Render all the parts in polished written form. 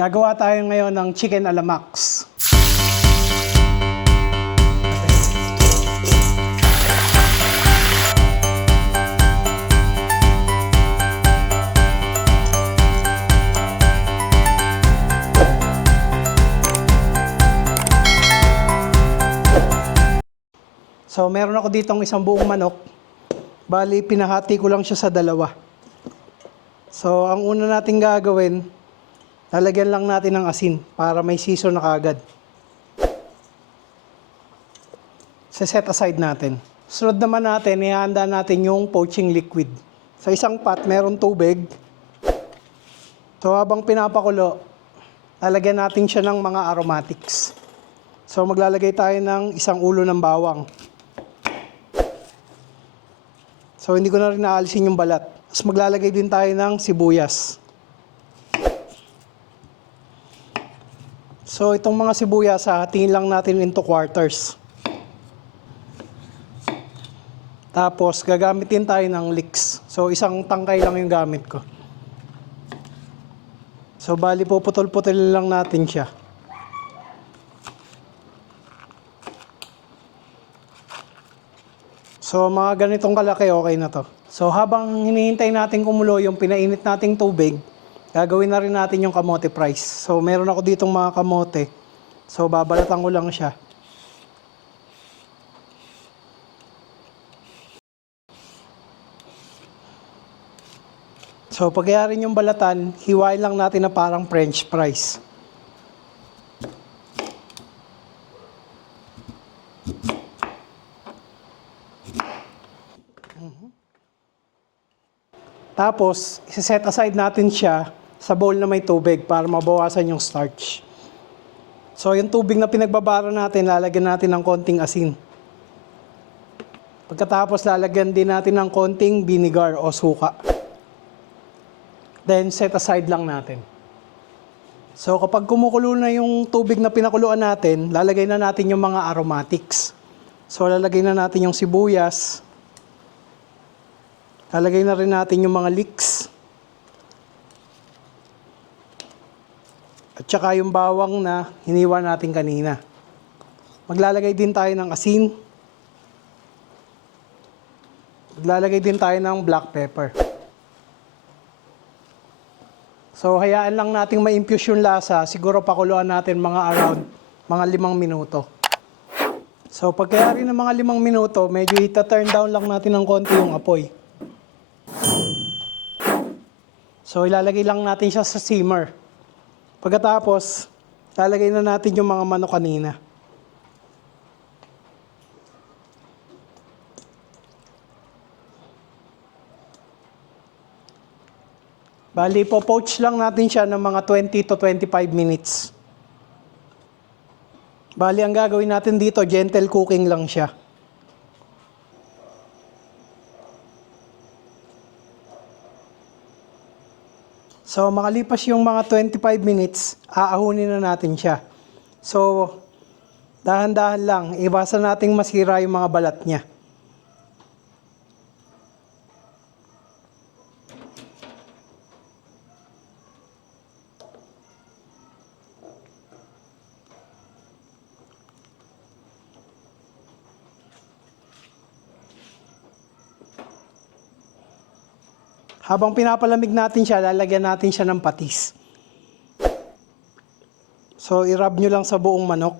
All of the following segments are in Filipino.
Gagawa tayo ngayon ng chicken alamax. So meron ako ditong isang buong manok. Bali, pinahati ko lang siya sa dalawa. So ang una nating gagawin, lalagyan lang natin ng asin para may season na kaagad. Set aside natin. Sunod naman natin, ihanda natin yung poaching liquid. Sa isang pot, meron tubig. So habang pinapakulo, lalagyan natin siya ng mga aromatics. So maglalagay tayo ng isang ulo ng bawang. So hindi ko na rin naalisin yung balat. Tapos maglalagay din tayo ng sibuyas. So itong mga sibuyas, hatiin lang natin into quarters. Tapos gagamitin tayo ng leeks. So isang tangkay lang yung gamit ko. So bali puputol-putol lang natin siya. So mga ganitong kalaki, okay na to. So habang hinihintay natin kumulo yung pinainit nating tubig, gagawin na rin natin yung kamote fries. So meron ako ditong mga kamote. So babalatan ko lang siya. So pagkayari yung balatan, hiwain lang natin na parang French fries. Tapos, isa-set aside natin siya sa bowl na may tubig para mabawasan yung starch. So, yung tubig na pinagbabara natin, lalagyan natin ng konting asin. Pagkatapos, lalagyan din natin ng konting vinegar o suka. Then, set aside lang natin. So, kapag kumukulo na yung tubig na pinakuluan natin, lalagay na natin yung mga aromatics. So, lalagay na natin yung sibuyas. Lalagay na rin natin yung mga leeks. At saka yung bawang na hiniwa natin kanina. Maglalagay din tayo ng asin. Maglalagay din tayo ng black pepper. So hayaan lang nating ma-infuse yung lasa. Siguro pakuluan natin mga 5 minuto. So pagkayari ng mga 5 minuto, medyo ita-turn down lang natin ng konti yung apoy. So ilalagay lang natin siya sa simmer. Pagkatapos, lalagay na natin yung mga manok kanina. Bali, po-poach lang natin siya ng mga 20 to 25 minutes. Bali, ang gagawin natin dito, gentle cooking lang siya. So, makalipas yung mga 25 minutes, aahunin na natin siya. So, dahan-dahan lang, iwasan nating masira yung mga balat niya. Habang pinapalamig natin siya, lalagyan natin siya ng patis. So, i-rub nyo lang sa buong manok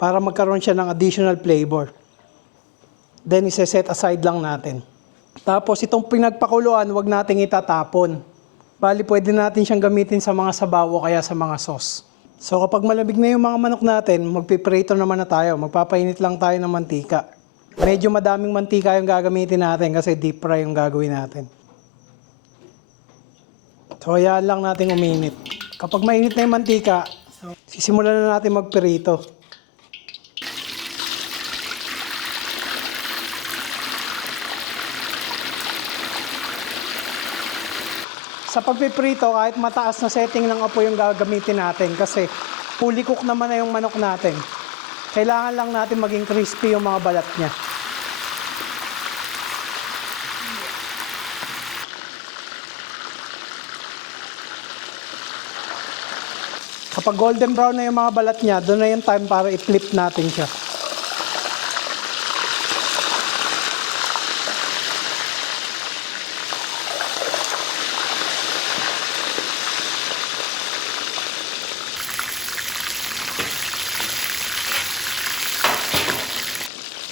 para magkaroon siya ng additional flavor. Then, ise-set aside lang natin. Tapos, itong pinagpakuluan, wag nating itatapon. Bali, pwede natin siyang gamitin sa mga sabaw o kaya sa mga sauce. So, kapag malamig na yung mga manok natin, magpiprito naman na tayo. Magpapainit lang tayo ng mantika. Medyo madaming mantika yung gagamitin natin kasi deep fry yung gagawin natin. So, hayaan lang natin uminit. Kapag mainit na yung mantika, sisimulan na natin magprito. Sa pagpiprito, kahit mataas na setting ng apoy yung gagamitin natin kasi fully cook naman na yung manok natin. Kailangan lang natin maging crispy yung mga balat niya. Kapag golden brown na yung mga balat niya, doon na yung time para i-flip natin siya.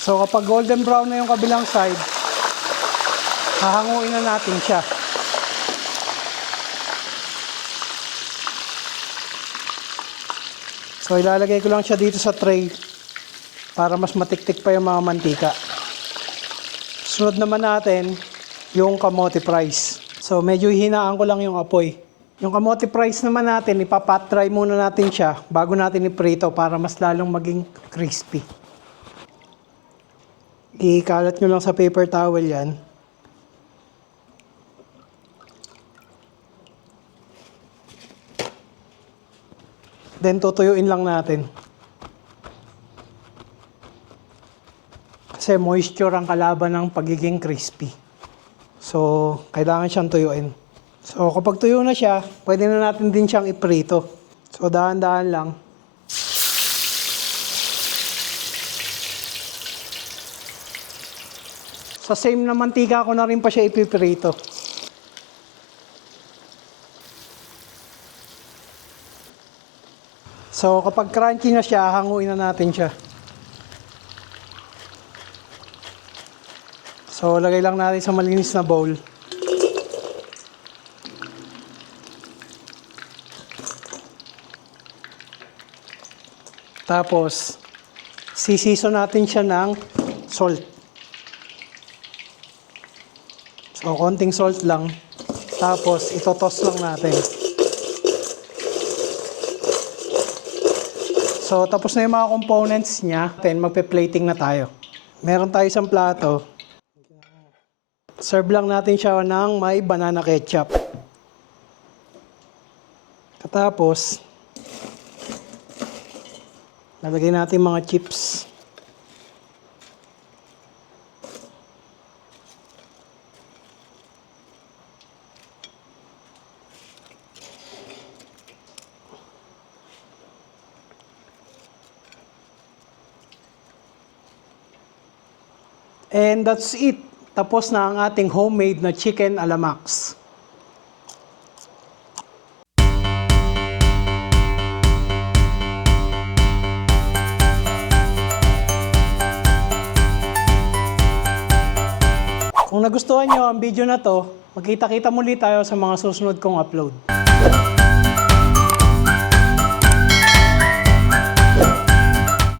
So kapag golden brown na yung kabilang side, hahanguin na natin siya. So ilalagay ko lang siya dito sa tray para mas matiktik pa yung mga mantika. Sunod naman natin yung kamote fries. So medyo hinaan ko lang yung apoy. Yung kamote fries naman natin, ipapat dry muna natin siya bago natin iprito para mas lalong maging crispy. Ikalat nyo lang sa paper towel yan. Then tutuyuin lang natin. Kasi moisture ang kalaban ng pagiging crispy. So, kailangan siyang tuyuin. So, kapag tuyo na siya, pwede na natin din siyang iprito. So, dahan-dahan lang. Sa same na mantika ko na rin pa siya ipiprito. So, kapag crunchy na siya, hanguin na natin siya. So, lagay lang natin sa malinis na bowl. Tapos, sisiso natin siya ng salt. So, konting salt lang. Tapos, itotoss lang natin. So, tapos na yung mga components niya. Then, magpe-plating na tayo. Meron tayo isang plato. Serve lang natin siya ng may banana ketchup. Katapos, lalagay natin mga chips. And that's it. Tapos na ang ating homemade na chicken a la Max. Kung nagustuhan nyo ang video na to, magkita-kita muli tayo sa mga susunod kong upload.